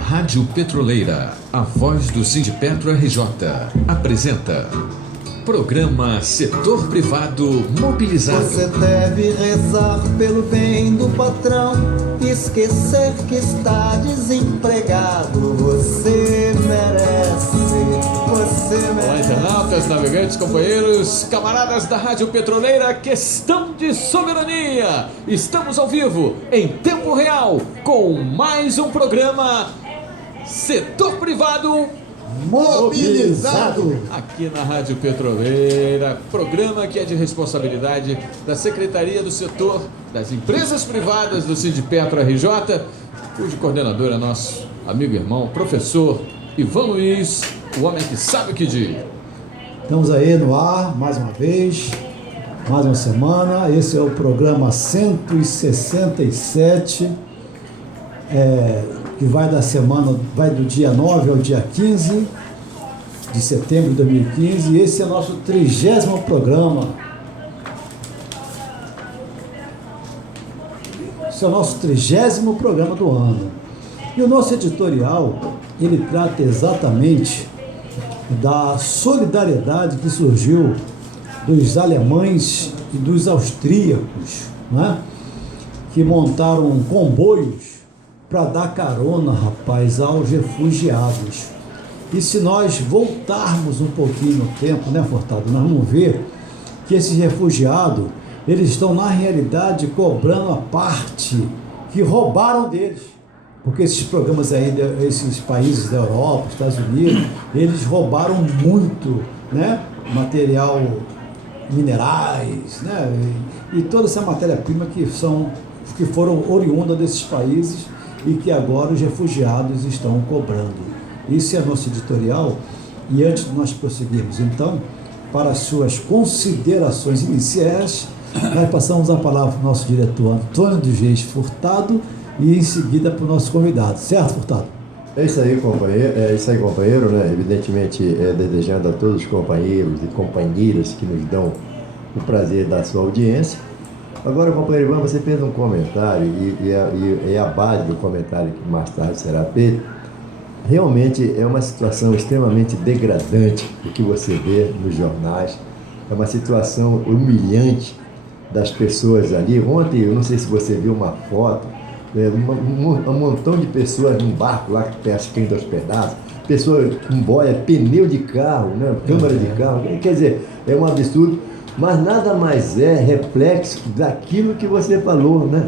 Rádio Petroleira, a voz do Sindipetro RJ, apresenta programa Setor Privado Mobilizado. Você deve rezar pelo bem do patrão, esquecer que está desempregado. Você merece. Olá, internautas, navegantes, companheiros, camaradas da Rádio Petroleira, questão de soberania. Estamos ao vivo, em tempo real, com mais um programa Setor Privado Mobilizado. aqui na Rádio Petroleira, programa que é de responsabilidade da Secretaria do Setor das Empresas Privadas do Sindipetro RJ, cujo coordenador é nosso amigo e irmão, professor Ivan Luiz, o homem que sabe o que diz. Estamos aí no ar, mais uma vez, mais uma semana. Esse é o programa 167, que vai da semana, vai do dia 9 ao dia 15 de setembro de 2015. E esse é o nosso 30º programa. Esse é o nosso 30º programa do ano. E o nosso editorial, ele trata exatamente da solidariedade que surgiu dos alemães e dos austríacos, né? Que montaram comboios para dar carona, rapaz, aos refugiados. E se nós voltarmos um pouquinho no tempo, né, Furtado, nós vamos ver que esses refugiados, eles estão, na realidade, cobrando a parte que roubaram deles. Porque esses programas aí, esses países da Europa, Estados Unidos, eles roubaram muito, né, material, minerais, né, e toda essa matéria-prima que foram oriunda desses países e que agora os refugiados estão cobrando. Isso é nosso editorial. E antes de nós prosseguirmos, então, para as suas considerações iniciais, nós passamos a palavra para o nosso diretor Antônio dos Reis Furtado e em seguida para o nosso convidado. Certo, Furtado? É isso aí, companheiro, né? Evidentemente, desejando a todos os companheiros e companheiras que nos dão o prazer da sua audiência. Agora, companheiro Ivan, você fez um comentário e a base do comentário que mais tarde será feito. Realmente é uma situação extremamente degradante o que você vê nos jornais. É uma situação humilhante das pessoas ali. Ontem, eu não sei se você viu uma foto, um montão de pessoas num barco lá que parece caindo aos pedaços, pessoas com boia, pneu de carro, né? Câmara de carro, quer dizer, é um absurdo, mas nada mais é reflexo daquilo que você falou, né?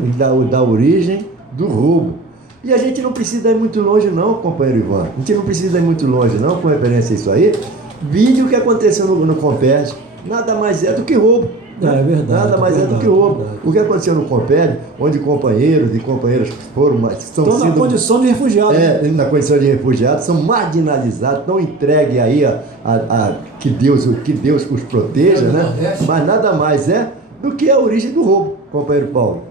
Da origem do roubo. E a gente não precisa ir muito longe não, companheiro Ivan, a gente não precisa ir muito longe não com referência a isso aí. Vídeo que aconteceu no Comped, nada mais é do que roubo. É verdade. Nada mais é do que roubo. O que aconteceu no Comped, onde companheiros e companheiras estão na condição de refugiado. Na condição de refugiados, são marginalizados, estão entregues aí a que Deus os proteja, né? Mas nada mais é do que a origem do roubo, companheiro Paulo.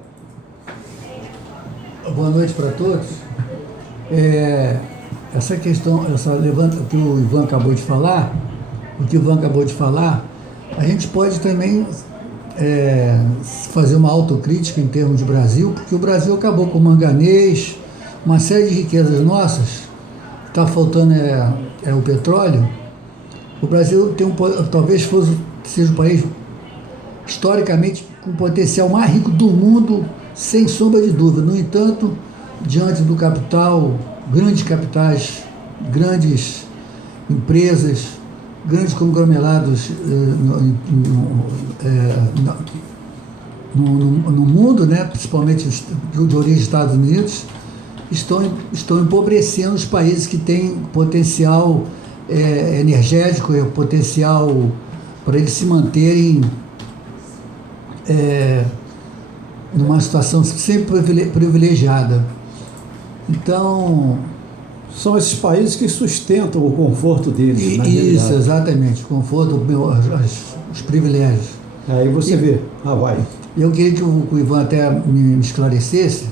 Boa noite para todos. Essa questão, o que o Ivan acabou de falar, a gente pode também fazer uma autocrítica em termos de Brasil, porque o Brasil acabou com manganês, uma série de riquezas nossas. Está faltando o petróleo. O Brasil tem talvez seja o país historicamente com o potencial mais rico do mundo, sem sombra de dúvida. No entanto, diante do capital, grandes capitais, grandes empresas, grandes conglomerados no mundo, né, principalmente de origem dos Estados Unidos, estão empobrecendo os países que têm potencial energético e potencial para eles se manterem numa situação sempre privilegiada. Então, são esses países que sustentam o conforto deles. Isso, exatamente, o conforto, os privilégios. Aí você vê, vai. Eu queria que o Ivan até me esclarecesse.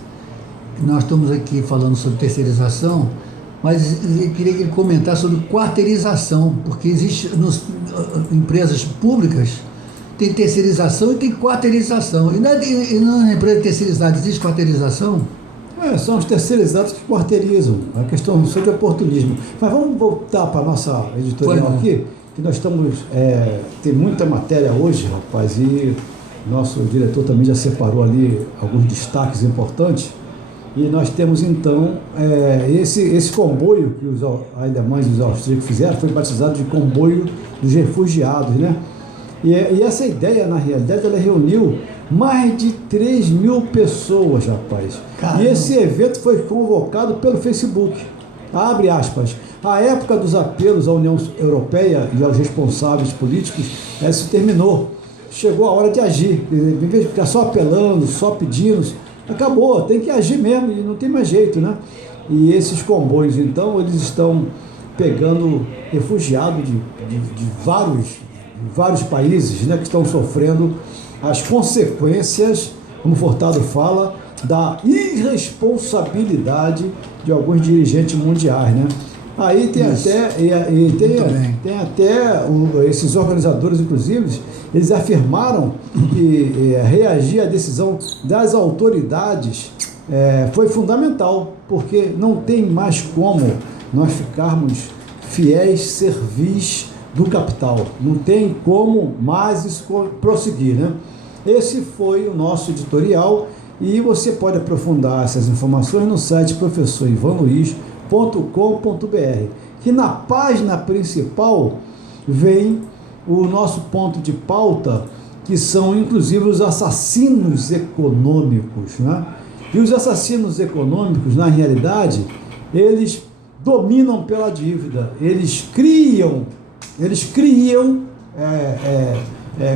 Nós estamos aqui falando sobre terceirização, mas eu queria que ele comentasse sobre quarteirização, porque existe empresas públicas, tem terceirização e tem quarteirização. E na empresa terceirizada existe quarteirização? São os terceirizados que quarteirizam. É uma questão só de oportunismo. Mas vamos voltar para a nossa editorial aqui, que nós estamos... tem muita matéria hoje, rapaz, e nosso diretor também já separou ali alguns destaques importantes. E nós temos, então, esse comboio que os alemães e os austríacos fizeram, foi batizado de comboio dos refugiados, né? E essa ideia, na realidade, ela reuniu mais de 3 mil pessoas, rapaz. Caramba. E esse evento foi convocado pelo Facebook. Abre aspas. A época dos apelos à União Europeia e aos responsáveis políticos, se terminou. Chegou a hora de agir. Em vez de ficar só apelando, só pedindo, acabou, tem que agir mesmo, e não tem mais jeito, né? E esses comboios, então, eles estão pegando refugiados de vários países, né, que estão sofrendo as consequências, como Furtado fala, da irresponsabilidade de alguns dirigentes mundiais, né? Aí tem esses organizadores, inclusive, eles afirmaram que reagir à decisão das autoridades foi fundamental, porque não tem mais como nós ficarmos fiéis servis do capital. Não tem como mais isso prosseguir, né? Esse foi o nosso editorial e você pode aprofundar essas informações no site professorivanluiz.com.br, que na página principal vem o nosso ponto de pauta, que são inclusive os assassinos econômicos, né? E os assassinos econômicos, na realidade, eles dominam pela dívida, eles criam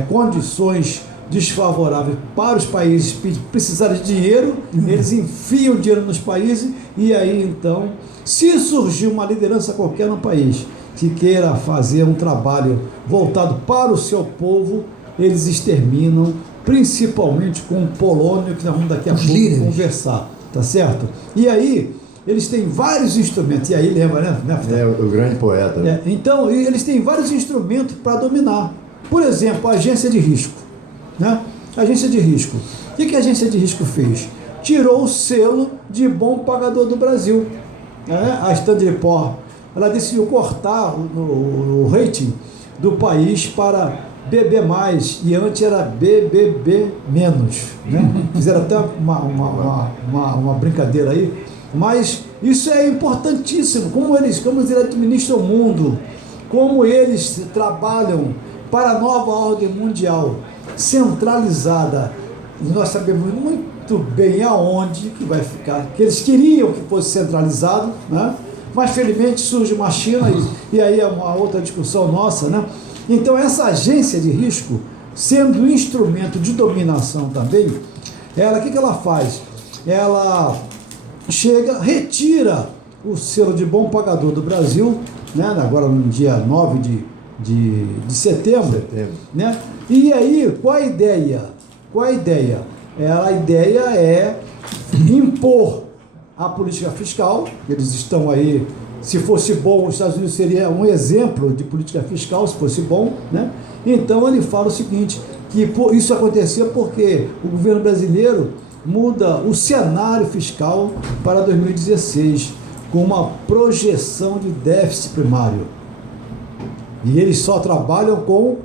condições desfavoráveis para os países precisarem de dinheiro, eles enfiam dinheiro nos países, e aí então, se surgir uma liderança qualquer no país que queira fazer um trabalho voltado para o seu povo, eles exterminam, principalmente com o polônio, que nós vamos daqui a pouco conversar, tá certo? E aí, eles têm vários instrumentos, e aí lembra, né? O grande poeta. Então, eles têm vários instrumentos para dominar. Por exemplo, a agência de risco, né? Agência de risco. O que a agência de risco fez? Tirou o selo de bom pagador do Brasil. A Standard Poor's, ela decidiu cortar o rating do país para BB+, e antes era BBB-, né? Fizeram até uma brincadeira aí, mas isso é importantíssimo, como eles administram o mundo, como eles trabalham para a nova ordem mundial centralizada, e nós sabemos muito bem aonde que vai ficar, que eles queriam que fosse centralizado, né? Mas felizmente surge uma China, e aí é uma outra discussão nossa, né? Então essa agência de risco, sendo um instrumento de dominação também, o que ela faz? Ela retira o selo de bom pagador do Brasil, né? Agora no dia 9 de setembro. Né? E aí, qual a ideia? A ideia é impor a política fiscal. Eles estão aí, se fosse bom, os Estados Unidos seria um exemplo de política fiscal, se fosse bom, né? Então ele fala o seguinte, que isso acontecia porque o governo brasileiro muda o cenário fiscal para 2016, com uma projeção de déficit primário. E eles só trabalham com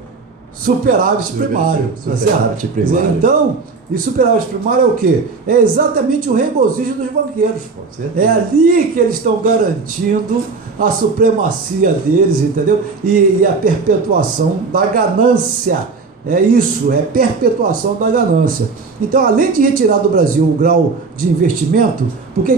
superávit primário. Superávit primário. Então, e superávit primário é o quê? É exatamente o regozijo dos banqueiros. É ali que eles estão garantindo a supremacia deles, entendeu? E a perpetuação da ganância. É isso, é perpetuação da ganância. Então, além de retirar do Brasil o grau de investimento, porque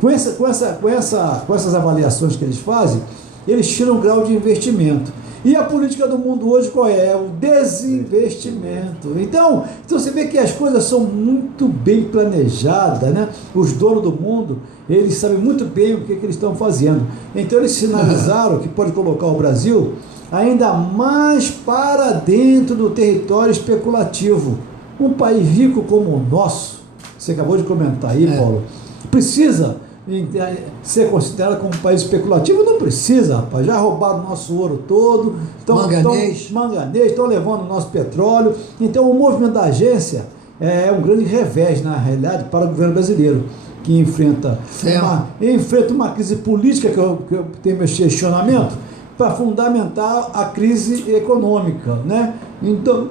com essas avaliações que eles fazem, eles tiram o grau de investimento. E a política do mundo hoje qual é? É o desinvestimento. Então você vê que as coisas são muito bem planejadas, né? Os donos do mundo, eles sabem muito bem o que eles estão fazendo. Então eles sinalizaram que pode colocar o Brasil ainda mais para dentro do território especulativo. Um país rico como o nosso, você acabou de comentar aí, Paulo, precisa ser considerado como um país especulativo? Não precisa, rapaz. Já roubaram o nosso ouro todo, estão levando o nosso petróleo. Então o movimento da agência é um grande revés, na realidade, para o governo brasileiro. que enfrenta Certo. uma crise política, que eu tenho meus questionamentos, para fundamentar a crise econômica, né? Então,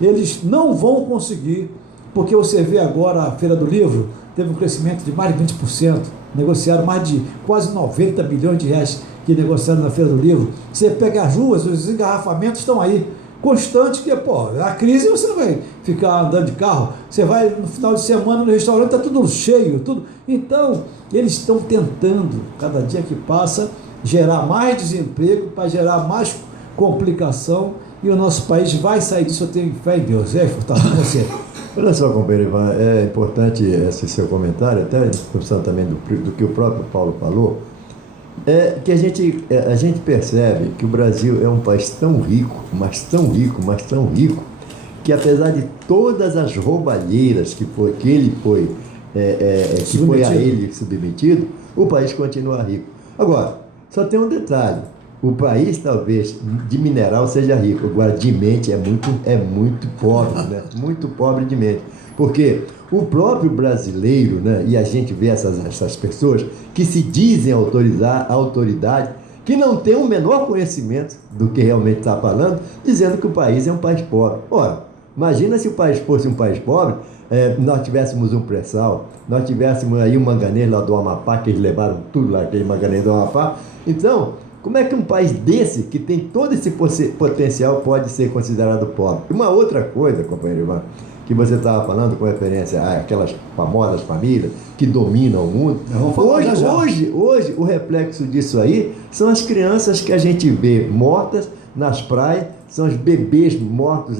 eles não vão conseguir, porque você vê agora a Feira do Livro, teve um crescimento de mais de 20%, negociaram mais de quase 90 bilhões de reais que negociaram na Feira do Livro. Você pega as ruas, os engarrafamentos estão aí, constante, que, pô, a crise você não vai ficar andando de carro, você vai no final de semana no restaurante, está tudo cheio, tudo. Então, eles estão tentando, cada dia que passa, gerar mais desemprego, para gerar mais complicação, e o nosso país vai sair disso, eu tenho fé em Deus. Furtado, com você. Olha só, companheiro Ivan, é importante esse seu comentário, até em função também do que o próprio Paulo falou, é que a gente percebe que o Brasil é um país tão rico, mas tão rico, mas tão rico, que apesar de todas as roubalheiras que foi a ele submetido, o país continua rico. Agora, só tem um detalhe: o país talvez de mineral seja rico, agora de mente é muito pobre, né? Muito pobre de mente. Porque o próprio brasileiro, né? E a gente vê essas pessoas que se dizem autoridade, que não tem o menor conhecimento do que realmente está falando, dizendo que o país é um país pobre. Ora, imagina se o país fosse um país pobre, nós tivéssemos um pré-sal, nós tivéssemos aí um manganês lá do Amapá, que eles levaram tudo lá, aquele manganês do Amapá. Então, como é que um país desse, que tem todo esse potencial, pode ser considerado pobre? Uma outra coisa, companheiro Ivan, que você estava falando com referência àquelas famosas famílias que dominam o mundo. Hoje, o reflexo disso aí são as crianças que a gente vê mortas nas praias, são os bebês mortos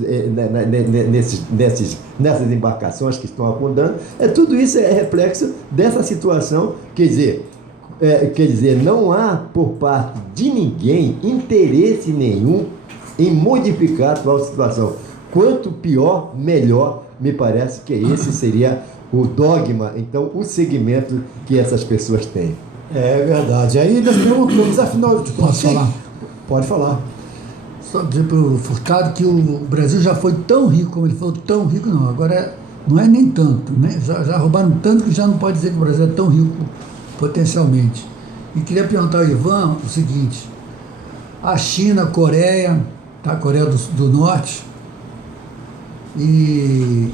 nessas embarcações que estão afundando. Tudo isso é reflexo dessa situação. Quer dizer, não há por parte de ninguém interesse nenhum em modificar a atual situação. Quanto pior, melhor. Me parece que esse seria o dogma, então, o segmento que essas pessoas têm. É verdade. Aí nós perguntamos, afinal de contas. Posso falar? Pode falar. Só dizer para o Furtado que o Brasil já foi tão rico, como ele falou, tão rico não. Agora não é nem tanto, né? Já roubaram tanto que já não pode dizer que o Brasil é tão rico potencialmente. E queria perguntar ao Ivan o seguinte: a China, a Coreia, a Coreia do Norte, e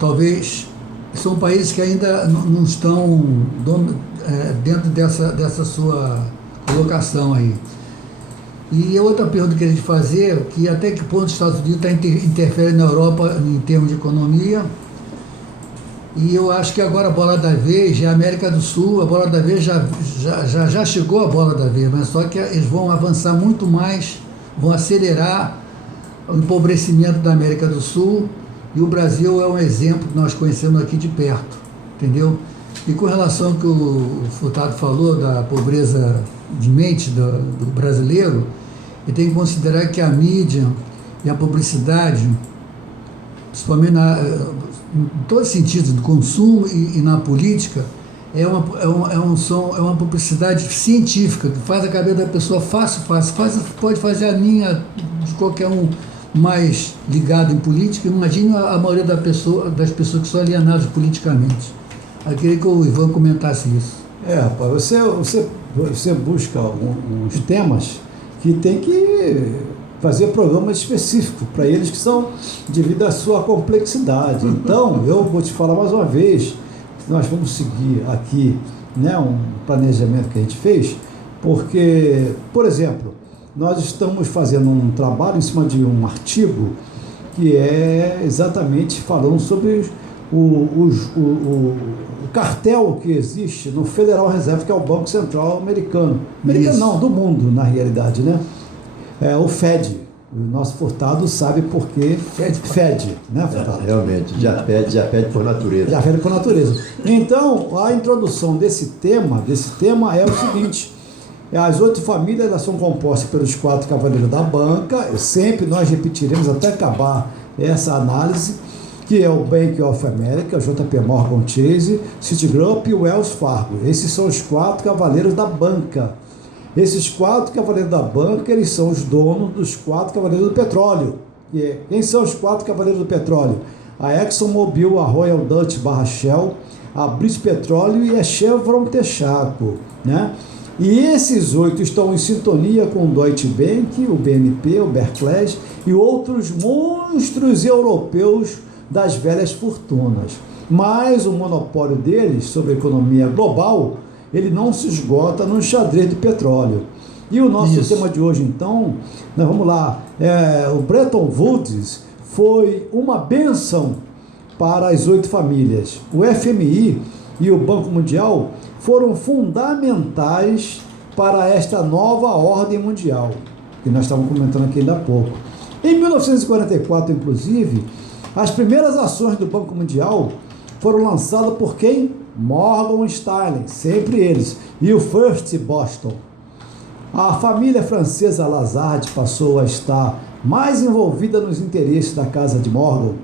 talvez são países que ainda não estão dentro dessa sua colocação aí. E a outra pergunta que eu queria te fazer, que até que ponto os Estados Unidos interfere na Europa em termos de economia, e eu acho que agora a bola da vez é a América do Sul. A bola da vez já chegou a bola da vez, mas só que eles vão avançar muito mais, vão acelerar o empobrecimento da América do Sul, e o Brasil é um exemplo que nós conhecemos aqui de perto, entendeu? E com relação ao que o Furtado falou da pobreza de mente do brasileiro, ele tem que considerar que a mídia e a publicidade, principalmente em todos os sentidos, do consumo e na política, é uma publicidade científica, que faz a cabeça da pessoa fácil, pode fazer a minha, de qualquer um mais ligado em política. Imagine a maioria das pessoas que são alienadas politicamente. Eu queria que o Ivan comentasse isso. Rapaz, você busca uns temas que tem que fazer programas específicos para eles, que são devido à sua complexidade. Então, eu vou te falar mais uma vez, nós vamos seguir aqui, né, um planejamento que a gente fez, porque, por exemplo, nós estamos fazendo um trabalho em cima de um artigo que é exatamente falando sobre o cartel que existe no Federal Reserve, que é o Banco Central americano. Americano não, do mundo, na realidade, né? O Fed. O nosso Furtado sabe por quê. Fed, né, Furtado? Realmente, já pede por natureza. Já pede por natureza. Então, a introdução desse tema é o seguinte: as 8 famílias, elas são compostas pelos 4 cavaleiros da banca. Nós repetiremos até acabar essa análise, que é o Bank of America, JP Morgan Chase, Citigroup e Wells Fargo. Esses são os 4 cavaleiros da banca. Esses 4 cavaleiros da banca, eles são os donos dos 4 cavaleiros do petróleo. Quem são os 4 cavaleiros do petróleo? A ExxonMobil, a Royal Dutch / Shell, a British Petroleum e a Chevron Texaco, né? E esses 8 estão em sintonia com o Deutsche Bank, o BNP, o Barclays e outros monstros europeus das velhas fortunas. Mas o monopólio deles sobre a economia global, ele não se esgota no xadrez do petróleo. E o nosso tema de hoje, então, nós vamos lá, o Bretton Woods foi uma bênção para as 8 famílias. O FMI e o Banco Mundial foram fundamentais para esta nova ordem mundial, que nós estávamos comentando aqui ainda há pouco. Em 1944, inclusive, as primeiras ações do Banco Mundial foram lançadas por quem? Morgan Stanley, sempre eles, e o First Boston. A família francesa Lazard passou a estar mais envolvida nos interesses da casa de Morgan.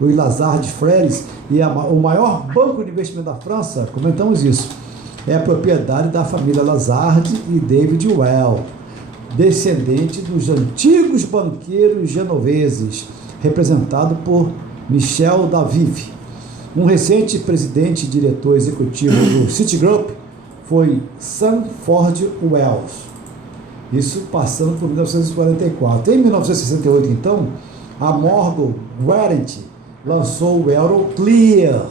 Os Lazard Frères e o maior banco de investimento da França, comentamos isso, é a propriedade da família Lazard e David Well, descendente dos antigos banqueiros genoveses, representado por Michel Daviv. Um recente presidente e diretor executivo do Citigroup foi Sanford Wells. Isso passando por 1944. Em 1968, então, a Morgan Guaranty lançou o Euroclear. O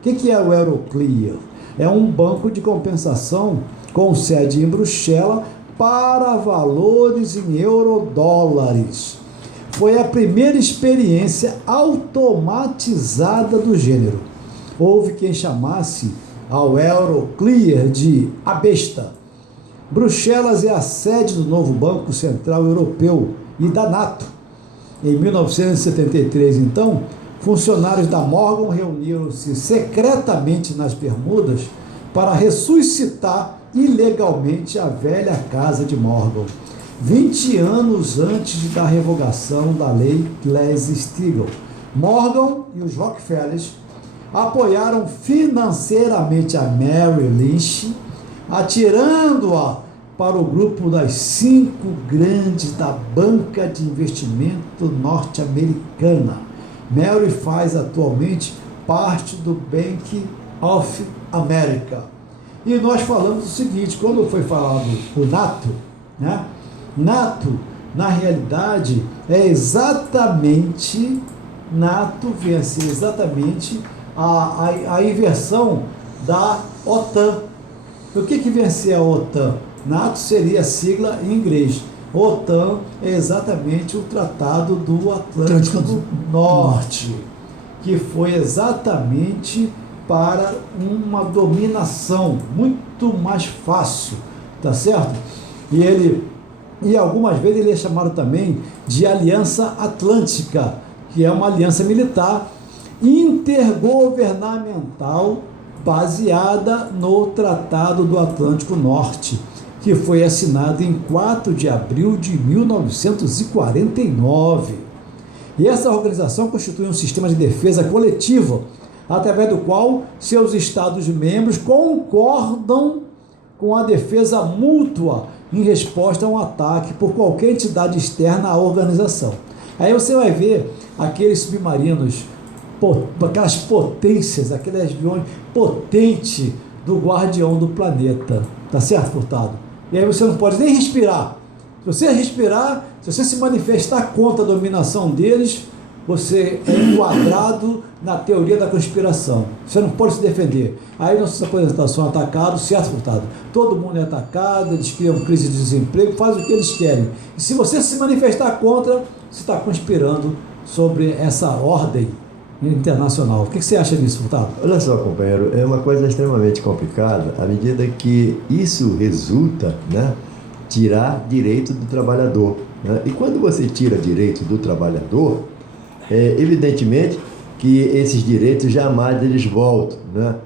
que é o Euroclear? É um banco de compensação com sede em Bruxelas para valores em eurodólares. Foi a primeira experiência automatizada do gênero. Houve quem chamasse ao Euroclear de a besta. Bruxelas é a sede do novo Banco Central Europeu e da NATO. Em 1973, então, funcionários da Morgan reuniram-se secretamente nas Bermudas para ressuscitar ilegalmente a velha casa de Morgan, 20 anos antes da revogação da lei Glass-Steagall. Morgan e os Rockefellers apoiaram financeiramente a Merrill Lynch, atirando-a para o grupo das 5 grandes da banca de investimento norte-americana. Merrill faz atualmente parte do Bank of America. E nós falamos o seguinte, quando foi falado o NATO, né? NATO, na realidade, é exatamente, NATO vem a ser exatamente a inversão da OTAN. O que vem a ser a OTAN? NATO seria a sigla em inglês. OTAN é exatamente o Tratado do Atlântico Norte, que foi exatamente para uma dominação muito mais fácil, tá certo? E algumas vezes ele é chamado também de Aliança Atlântica, que é uma aliança militar intergovernamental baseada no Tratado do Atlântico Norte, que foi assinado em 4 de abril de 1949. E essa organização constitui um sistema de defesa coletiva, através do qual seus Estados-membros concordam com a defesa mútua em resposta a um ataque por qualquer entidade externa à organização. Aí você vai ver aqueles submarinos, aquelas potências, aqueles aviões potentes do guardião do planeta. Tá certo, Furtado? E aí você não pode nem respirar. Se você respirar, se você se manifestar contra a dominação deles, você é enquadrado na teoria da conspiração. Você não pode se defender. Aí nossas aposentações são atacados, certo, Furtado? Todo mundo é atacado, eles criam crise de desemprego, fazem o que eles querem. E se você se manifestar contra, você está conspirando sobre essa ordem internacional. O que você acha disso, Furtado? Olha só, companheiro, é uma coisa extremamente complicada à medida que isso resulta, né, tirar direito do trabalhador, né? E quando você tira direito do trabalhador, evidentemente que esses direitos jamais eles voltam, né?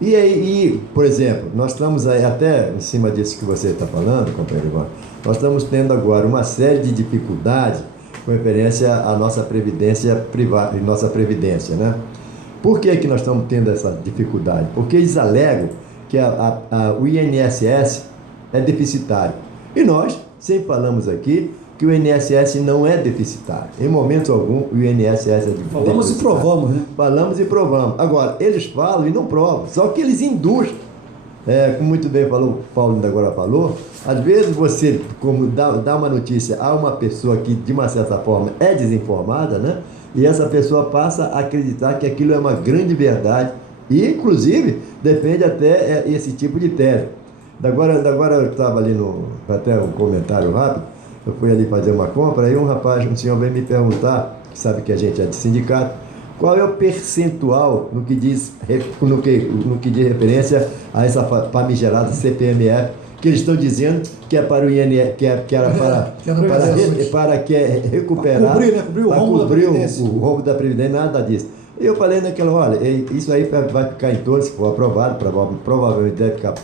E aí, por exemplo, nós estamos aí até em cima disso que você está falando, companheiro Ivan, nós estamos tendo agora uma série de dificuldades com referência à nossa previdência privada, nossa previdência, né? Por que nós estamos tendo essa dificuldade? Porque eles alegam que o INSS é deficitário. E nós sempre falamos aqui que o INSS não é deficitário. Em momento algum, o INSS é deficitário. Falamos e provamos, né? Falamos e provamos. Agora, eles falam e não provam, só que eles induzem. Como muito bem falou, o Paulo ainda agora falou, às vezes você, como dá uma notícia a uma pessoa que, de uma certa forma, é desinformada, né? E essa pessoa passa a acreditar que aquilo é uma grande verdade e, inclusive, defende até esse tipo de tese. Agora eu estava ali até um comentário rápido, eu fui ali fazer uma compra, aí um senhor veio me perguntar, que sabe que a gente é de sindicato, qual é o percentual no que diz referência a essa famigerada CPMF, que eles estão dizendo que é para o INSS, que era para recuperar, cobrir o rombo da Previdência, nada disso. E eu falei naquela, olha, isso aí vai ficar em torno, se for aprovado, provavelmente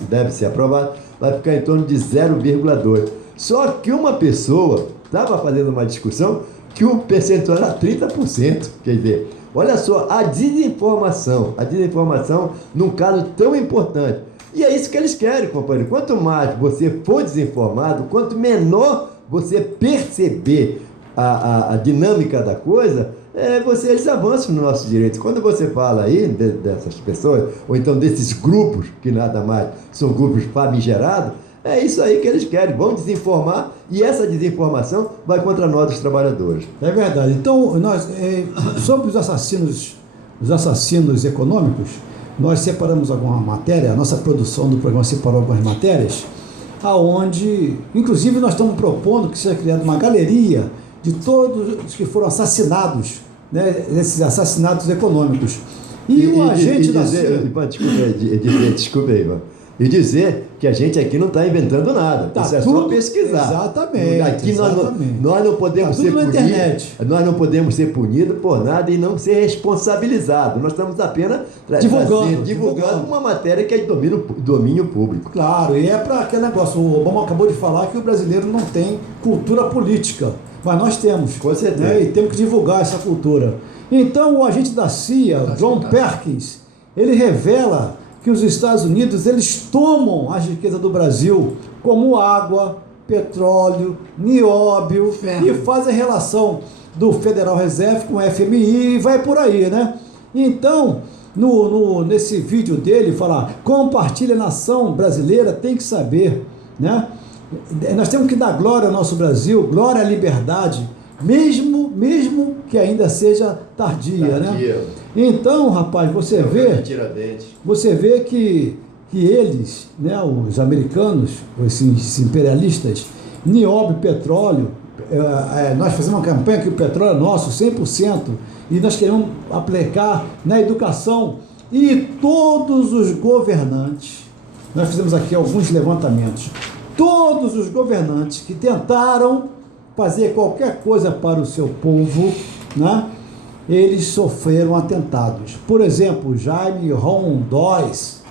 deve ser aprovado, vai ficar em torno de 0,2. Só que uma pessoa estava fazendo uma discussão que o percentual era 30%. Quer dizer, olha só, a desinformação num caso tão importante. E é isso que eles querem, companheiro. Quanto mais você for desinformado, quanto menor você perceber a dinâmica da coisa, eles avançam nos nossos direitos. Quando você fala aí dessas pessoas, ou então desses grupos, que nada mais são grupos famigerados, é isso aí que eles querem, vão desinformar, e essa desinformação vai contra nós, os trabalhadores. É verdade. Então, nós, sobre os assassinos econômicos, nós separamos alguma matéria, a nossa produção do programa separou algumas matérias, aonde, inclusive, nós estamos propondo que seja criada uma galeria de todos os que foram assassinados, né, esses assassinatos econômicos. E o agente da CIA... Desculpa aí, Ivan. E dizer que a gente aqui não está inventando nada. Isso é só pesquisar. Exatamente. Aqui nós não podemos ser punidos. Nós não podemos ser punidos por nada e não ser responsabilizados. Nós estamos apenas divulgando uma matéria que é de domínio público. Claro, e é para aquele negócio. O Obama acabou de falar que o brasileiro não tem cultura política. Mas nós temos. Com certeza. Né? E temos que divulgar essa cultura. Então, o agente da CIA, John Perkins, ele revela que os Estados Unidos, eles tomam as riquezas do Brasil como água, petróleo, nióbio, e fazem a relação do Federal Reserve com o FMI e vai por aí, né? Então, nesse vídeo dele, fala, compartilha a nação brasileira, tem que saber, né? Nós temos que dar glória ao nosso Brasil, glória à liberdade, mesmo que ainda seja tardia, né? Então, rapaz, você vê que eles, né, os americanos, esses imperialistas, nióbio, petróleo, nós fazemos uma campanha que o petróleo é nosso, 100%, e nós queremos aplicar na educação, e todos os governantes, nós fizemos aqui alguns levantamentos, todos os governantes que tentaram fazer qualquer coisa para o seu povo, né, eles sofreram atentados. Por exemplo, Jaime Rondóis,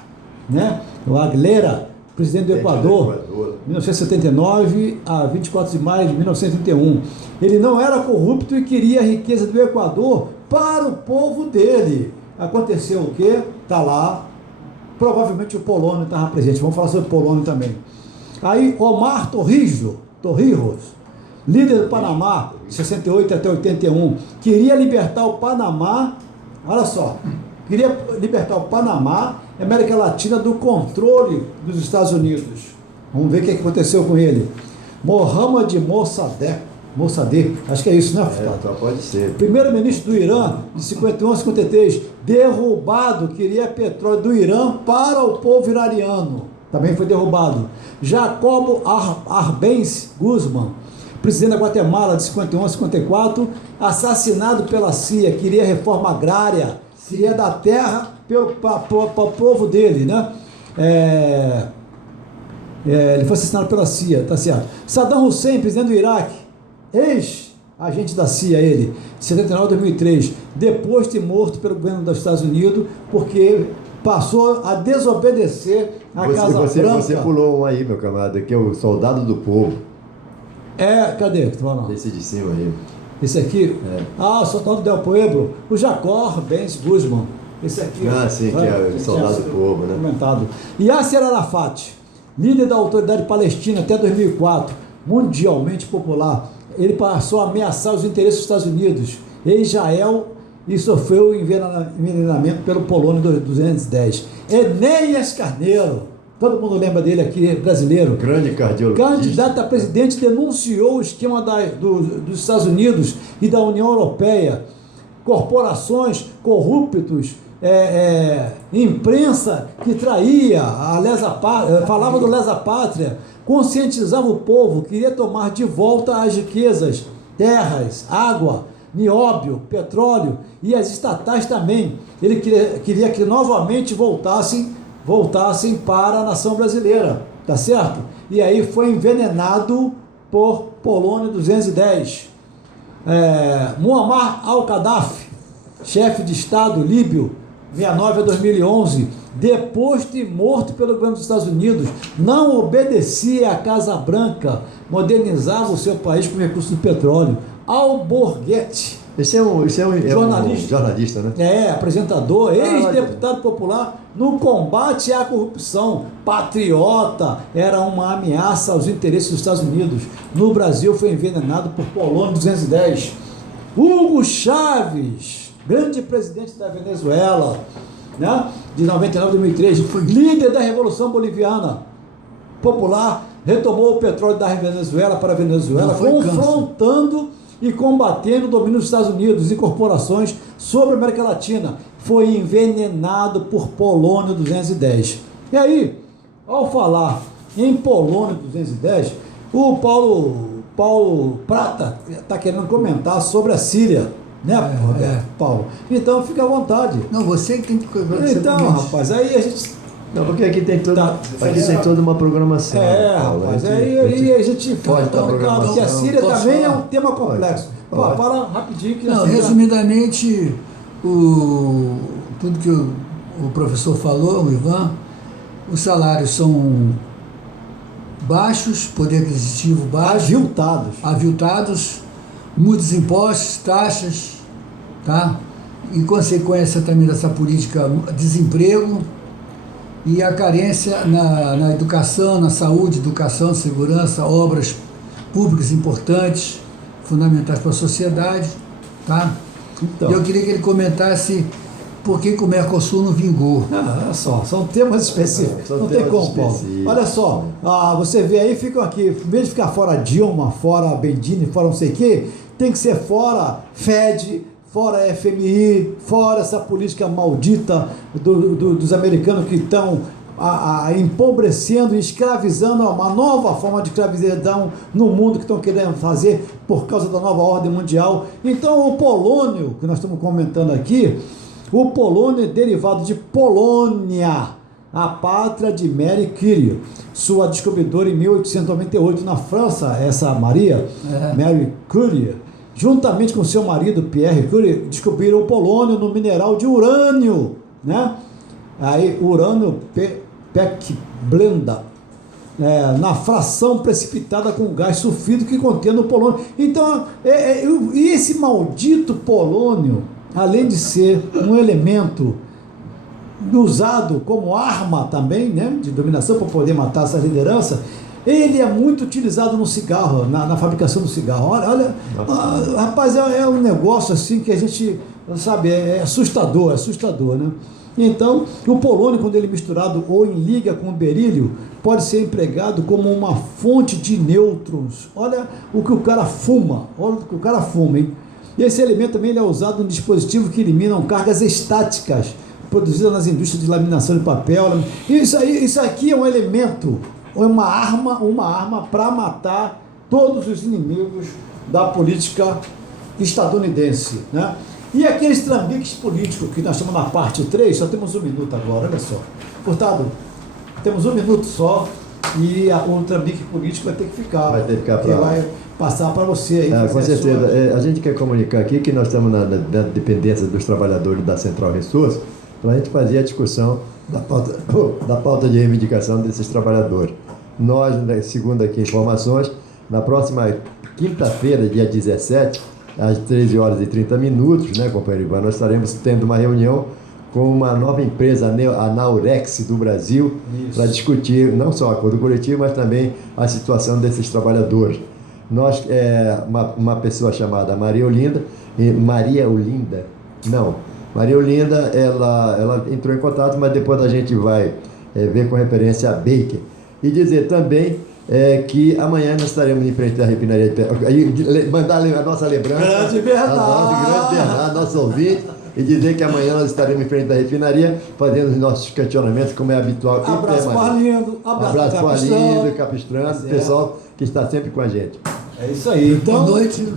né, o Aguilera, presidente do Equador, 1979 a 24 de maio de 1931. Ele não era corrupto e queria a riqueza do Equador para o povo dele. Aconteceu o quê? Está lá. Provavelmente o Polônio estava presente. Vamos falar sobre o Polônio também. Aí Omar Torrijos, líder do Panamá, de 68 até 81, queria libertar o Panamá, olha só, queria libertar o Panamá, América Latina, do controle dos Estados Unidos. Vamos ver o que aconteceu com ele. Mohammad Mossadegh, acho que é isso, né? Só pode ser. Primeiro-ministro do Irã, de 51 a 53, derrubado, queria petróleo do Irã para o povo iraniano. Também foi derrubado. Jacobo Arbenz Guzman, presidente da Guatemala, de 51 a 54, assassinado pela CIA, queria reforma agrária, queria dar terra para o povo dele, né? Ele foi assassinado pela CIA, tá certo. Saddam Hussein, presidente do Iraque, ex-agente da CIA, ele, de 79 a 2003, depois de morto pelo governo dos Estados Unidos, porque passou a desobedecer a Casa Branca. Você pulou um aí, meu camarada, que é o soldado do povo. Cadê? Esse de cima aí. Esse aqui? O soldado del Pueblo, o Jacob Benz Guzman. Esse aqui. Sim, que é o soldado do povo, né? Comentado. Yasser Arafat, líder da Autoridade Palestina até 2004, mundialmente popular, ele passou a ameaçar os interesses dos Estados Unidos em Israel e sofreu envenenamento pelo polônio 210. Enéas Carneiro, todo mundo lembra dele aqui, brasileiro. Grande cardiologista. Candidato a presidente, denunciou o esquema dos Estados Unidos e da União Europeia, corporações corruptos, imprensa que traía, falava do lesa-pátria, conscientizava o povo, queria tomar de volta as riquezas, terras, água, nióbio, petróleo e as estatais também. Ele queria que novamente voltassem para a nação brasileira, tá certo? E aí foi envenenado por Polônio 210. Muammar al-Gaddafi, chefe de Estado líbio, 69 a 2011, deposto e morto pelo governo dos Estados Unidos, não obedecia à Casa Branca, modernizava o seu país com recursos do petróleo. Alborguete, Esse é um jornalista, né? Apresentador, ex-deputado popular no combate à corrupção, patriota, era uma ameaça aos interesses dos Estados Unidos. No Brasil foi envenenado por Polônio 210. Hugo Chávez, grande presidente da Venezuela, né? De 99 a 2003, foi líder da Revolução Boliviana Popular, retomou o petróleo da Venezuela para a Venezuela, confrontando e combatendo o domínio dos Estados Unidos e corporações sobre a América Latina. Foi envenenado por Polônio 210. E aí, ao falar em Polônio 210, o Paulo Prata está querendo comentar sobre a Síria, né, Paulo? Então, fica à vontade. Não, você que tem que... Então, rapaz, aí a gente... Não, porque aqui tem toda uma programação. Paulo, rapaz, aí a gente pode dar programação. que a Síria também é um tema complexo. Fala rapidinho. Que não, resumidamente, tudo que o professor falou, o Ivan, os salários são baixos, poder aquisitivo baixo. Aviltados, muitos impostos, taxas, tá? Em consequência também dessa política, desemprego e a carência na educação, na saúde, educação, segurança, obras públicas importantes, fundamentais para a sociedade, tá? Então, e eu queria que ele comentasse por que o Mercosul não vingou. Olha só, são temas específicos. Não tem como, Paulo. Olha só, você vê aí, ficam aqui, em vez de ficar fora Dilma, fora Bendini, fora não sei o quê, tem que ser fora FED, fora FMI, fora essa política maldita dos americanos que estão empobrecendo e escravizando, uma nova forma de escravidão no mundo que estão querendo fazer por causa da nova ordem mundial. Então o polônio, que nós estamos comentando aqui, o polônio é derivado de Polônia, a pátria de Marie Curie, sua descobridora em 1898 na França, essa Marie Curie, juntamente com seu marido Pierre Curie, descobriram o polônio no mineral de urânio, né? Aí, urânio pecblenda, na fração precipitada com gás sulfídrico que contém no polônio. Então, e esse maldito polônio, além de ser um elemento usado como arma também, né, de dominação para poder matar essa liderança, ele é muito utilizado no cigarro, na fabricação do cigarro. Olha, rapaz, é um negócio assim que a gente, sabe, é assustador, né? Então, o polônio, quando ele é misturado ou em liga com o berílio, pode ser empregado como uma fonte de nêutrons. Olha o que o cara fuma, hein? E esse elemento também ele é usado em dispositivos que eliminam cargas estáticas produzidas nas indústrias de laminação de papel. Isso aqui é um elemento, uma arma para matar todos os inimigos da política estadunidense, né? E aqueles trambiques políticos que nós estamos na parte 3, só temos 1 minuto agora, olha só. Portanto, temos 1 minuto só e o trambique político vai ter que ficar. Vai passar para você aí. Com certeza. A gente quer comunicar aqui que nós estamos na dependência dos trabalhadores da Central Resource para a gente fazer a discussão da pauta de reivindicação desses trabalhadores. Nós, segundo aqui informações, na próxima quinta-feira, dia 17, às 13 horas e 30 minutos, né, companheiro Ivan, nós estaremos tendo uma reunião com uma nova empresa, a Naurex do Brasil, para discutir não só o acordo coletivo, mas também a situação desses trabalhadores. nós, uma pessoa chamada Maria Olinda, ela entrou em contato, mas depois a gente vai ver com referência a Baker. E dizer também que amanhã nós estaremos em frente à refinaria de Petrópolis. Mandar a nossa lembrança. Grande Bernardo. Grande Bernardo, nosso ouvinte. E dizer que amanhã nós estaremos em frente à refinaria fazendo os nossos questionamentos, como é habitual. Abraço para Arlindo. Abraço para Arlindo, Capistrano, o pessoal que está sempre com a gente. É isso aí. Então, Boa noite.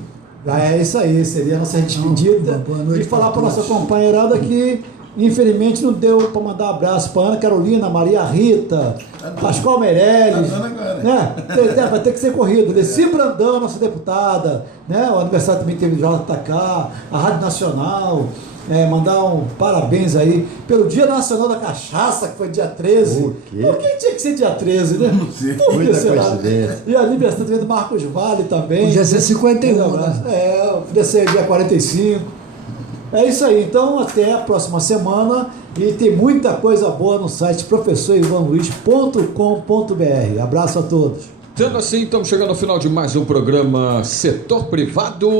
É isso aí, seria a nossa despedida. Boa noite E falar para pra nossa todos. companheirada que, infelizmente, não deu para mandar abraço para Ana Carolina, Maria Rita, Pascoal Meirelles. Né? Vai ter que ser corrido. Leci Brandão, nossa deputada, né? O aniversário também teve JK, a Rádio Nacional. Mandar um parabéns aí pelo Dia Nacional da Cachaça, que foi dia 13. O quê? Por que tinha que ser dia 13, né? Por que Muita será? coincidência. E aniversário também do Marcos Vale também. Podia ser 51, né? Podia ser dia 45. É isso aí. Então, até a próxima semana. E tem muita coisa boa no site professorivanluiz.com.br. Abraço a todos. Sendo assim, estamos chegando ao final de mais um programa Setor Privado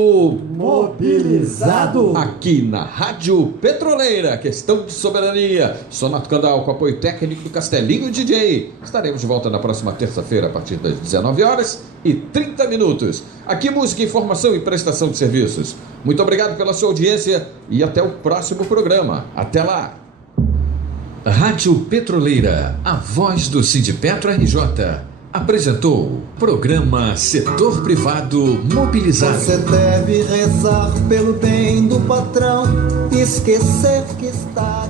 Mobilizado. aqui na Rádio Petroleira. Questão de soberania. Sonato Candal com apoio técnico do Castelinho DJ. Estaremos de volta na próxima terça-feira a partir das 19h30. Aqui música, informação e prestação de serviços. Muito obrigado pela sua audiência e até o próximo programa. Até lá! Rádio Petroleira, a voz do Sindipetro RJ. Apresentou programa Setor Privado Mobilizado. Você deve rezar pelo bem do patrão, esquecer que está